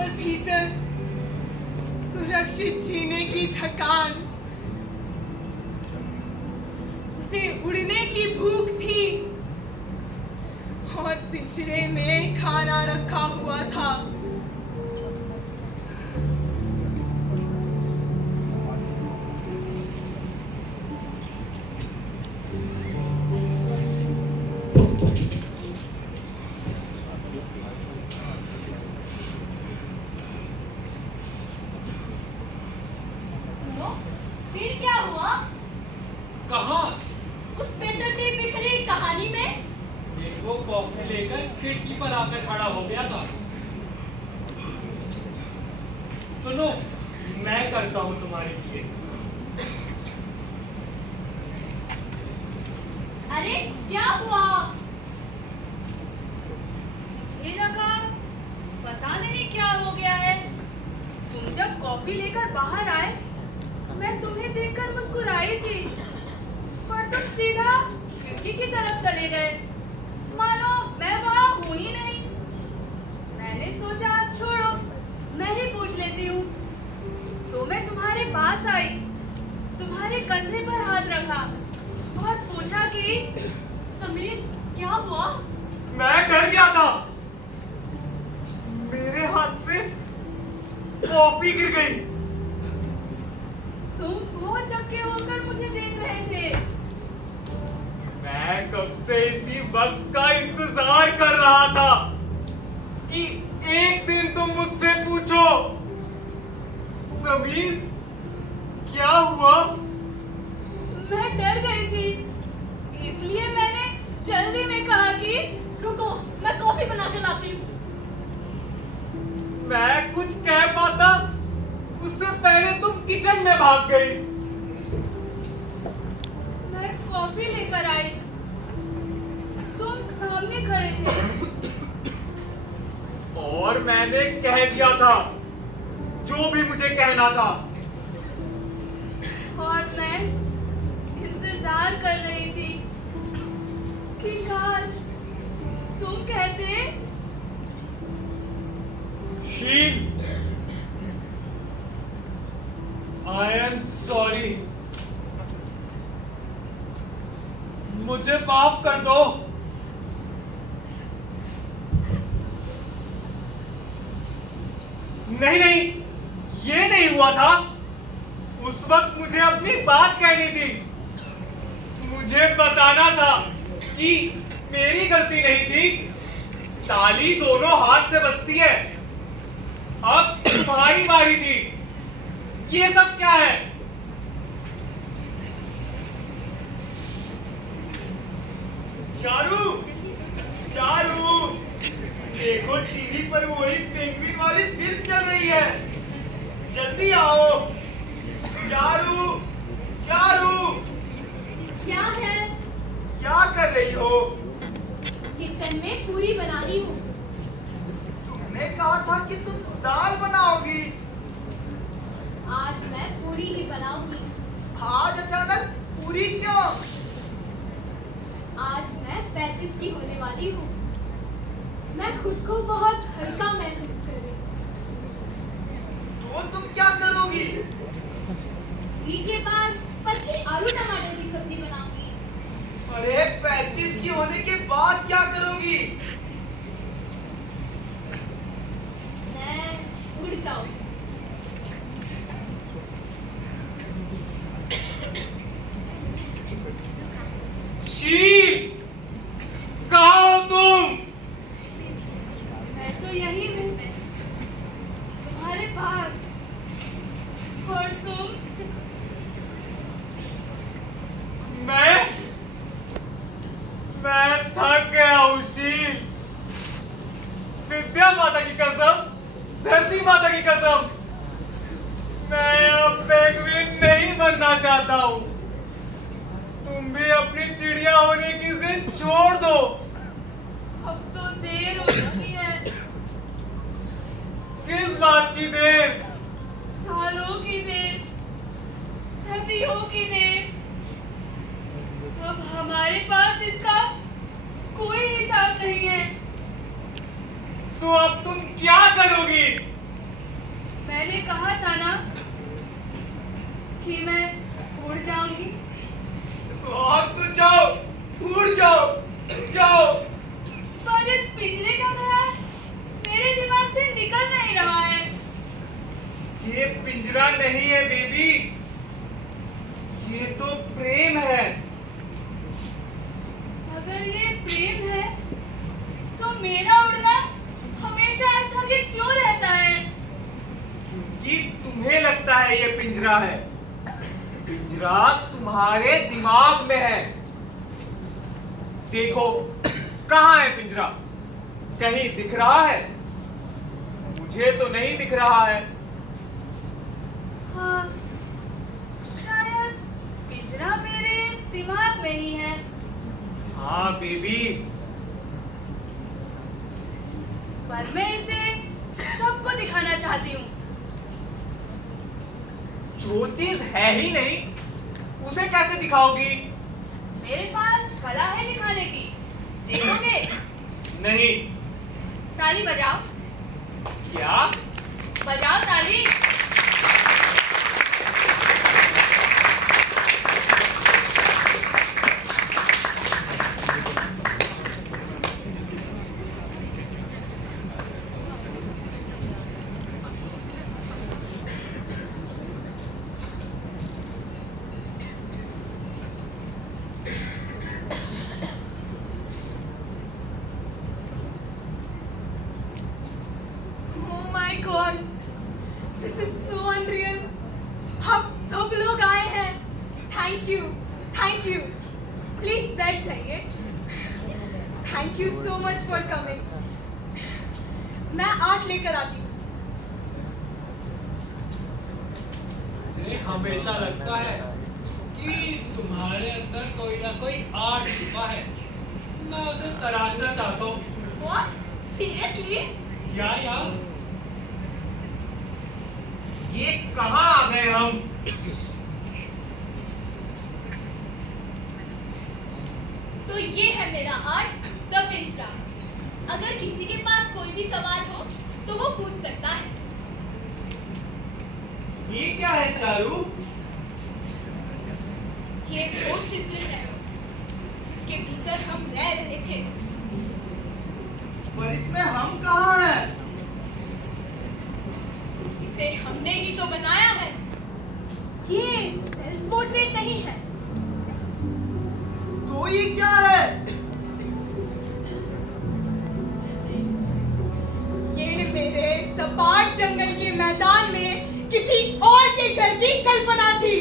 और भीतर सुरक्षित जीने की थकान। उसे उड़ने की भूख थी और पिंजरे में खाना रखा हुआ था। फिर क्या हुआ? कहाँ? उस बेतरतीब बिखरी कहानी में? वो कॉफी लेकर खिड़की पर आकर खड़ा हो गया था। सुनो, मैं करता हूँ तुम्हारे लिए। अरे क्या हुआ? मुझे लगा पता नहीं क्या हो गया है। तुम जब कॉफी लेकर बाहर आए, मैं तुम्हें देखकर मुस्कुराई थी, पर तुम सीधा खिड़की की तरफ चले गए, मानो मैं वहां हूं ही नहीं। मैंने सोचा छोड़ो, मैं ही पूछ लेती हूँ। तो मैं तुम्हारे पास आई, तुम्हारे कंधे पर हाथ रखा और पूछा कि समीर, क्या हुआ? मैं डर गया था। मेरे हाथ से कॉफी गिर गई। तुम बहुत चक्के होकर मुझे देख रहे थे। मैं कब से इसी वक्त का इंतजार कर रहा था कि एक दिन तुम मुझसे पूछो, समीर क्या हुआ? मैं डर गई थी, इसलिए मैंने जल्दी में कहा कि रुको, मैं कॉफी बना के लाती हूँ। मैं कुछ कह पाता उससे पहले तुम किचन में भाग गई। मैं कॉफी लेकर आई, तुम सामने खड़े थे। और मैंने कह दिया था जो भी मुझे कहना था। और मैं इंतजार कर रही थी कि काश तुम कहते। शील, I am sorry। मुझे माफ कर दो। नहीं, ये नहीं हुआ था। उस वक्त मुझे अपनी बात कहनी थी। मुझे बताना था कि मेरी गलती नहीं थी। ताली दोनों हाथ से बजती है। अब तुम्हारी बारी थी। ये सब क्या है? चारू, चारू, देखो टीवी पर वही पेंगुइन वाली फिल्म चल रही है। जल्दी आओ। चारू, चारू। क्या है? क्या कर रही हो? किचन में पूरी बना रही हूँ। तुमने कहा था कि तुम दाल बनाओगी। आज मैं पूरी ही बनाऊंगी। आज अचानक पूरी क्यों? आज मैं 35 की होने वाली हूँ। मैं खुद को बहुत हल्का महसूस कर रही हूँ। तो तुम क्या करोगी? पूरी के बाद पतली आलू टमाटर की सब्जी बनाऊंगी। अरे 35 की होने के बाद क्या करोगी? मैं उड़ जाऊंगी। शील, कहाँ हो तुम? मैं तो यही हूँ, तुम्हारे पास। और तुम? मैं थक गया हूँ शील। विद्या माता की कसम, धरती माता की कसम, मैं अब पेंगुइन नहीं बनना चाहता हूँ। तुम भी अपनी चिड़िया होने की जिद छोड़ दो। अब तो देर हो चुकी है। किस बात की देर? सालों की देर, सदियों की देर। अब हमारे पास इसका कोई हिसाब नहीं है। तो अब तुम क्या करोगी? मैंने कहा था ना कि मैं उड़ जाऊंगी। तो आप तो जाओ, उड़ जाओ, जाओ। पर इस पिंजरे का ख्याल मेरे दिमाग से निकल नहीं रहा है। ये पिंजरा नहीं है बेबी, ये तो प्रेम है। अगर ये प्रेम है तो मेरा उड़ना हमेशा स्थगित क्यों रहता है? क्योंकि तुम्हें लगता है ये पिंजरा है। पिंजरा तुम्हारे दिमाग में है। देखो कहाँ है पिंजरा? कहीं दिख रहा है? मुझे तो नहीं दिख रहा है। हाँ, शायद पिंजरा मेरे दिमाग में ही है। हाँ बेबी, पर मैं इसे सबको दिखाना चाहती हूँ। जो चीज है ही नहीं उसे कैसे दिखाओगी? मेरे पास कला है दिखाने की, देखोगे? नहीं। ताली बजाओ। क्या? बजाओ ताली। Oh my God, this is so unreal. आप सब लोग आए हैं. Thank you, thank you. Please बैठ जाइए. Thank you so much for coming. मैं आर्ट लेकर आती हूँ. मुझे हमेशा लगता है कि तुम्हारे अंदर कोई ना कोई आर्ट छुपा है। मैं उसे तराशना चाहता हूँ। What? Seriously? या ये कहाँ आ गए हम? तो ये है मेरा आर्ट, द पिंजरा. अगर किसी के पास कोई भी सवाल हो तो वो पूछ सकता है. ये क्या है चारू? ये वो चित्र है जिसके भीतर हम रह रहे थे. पर इसमें हम कहाँ हैं? इसे हमने ही तो बनाया है. ये सेल्फ पोर्ट्रेट नहीं है. तो ये क्या है? ये मेरे सपाट जंगल के मैदान में किसी और के घर की कल्पना थी.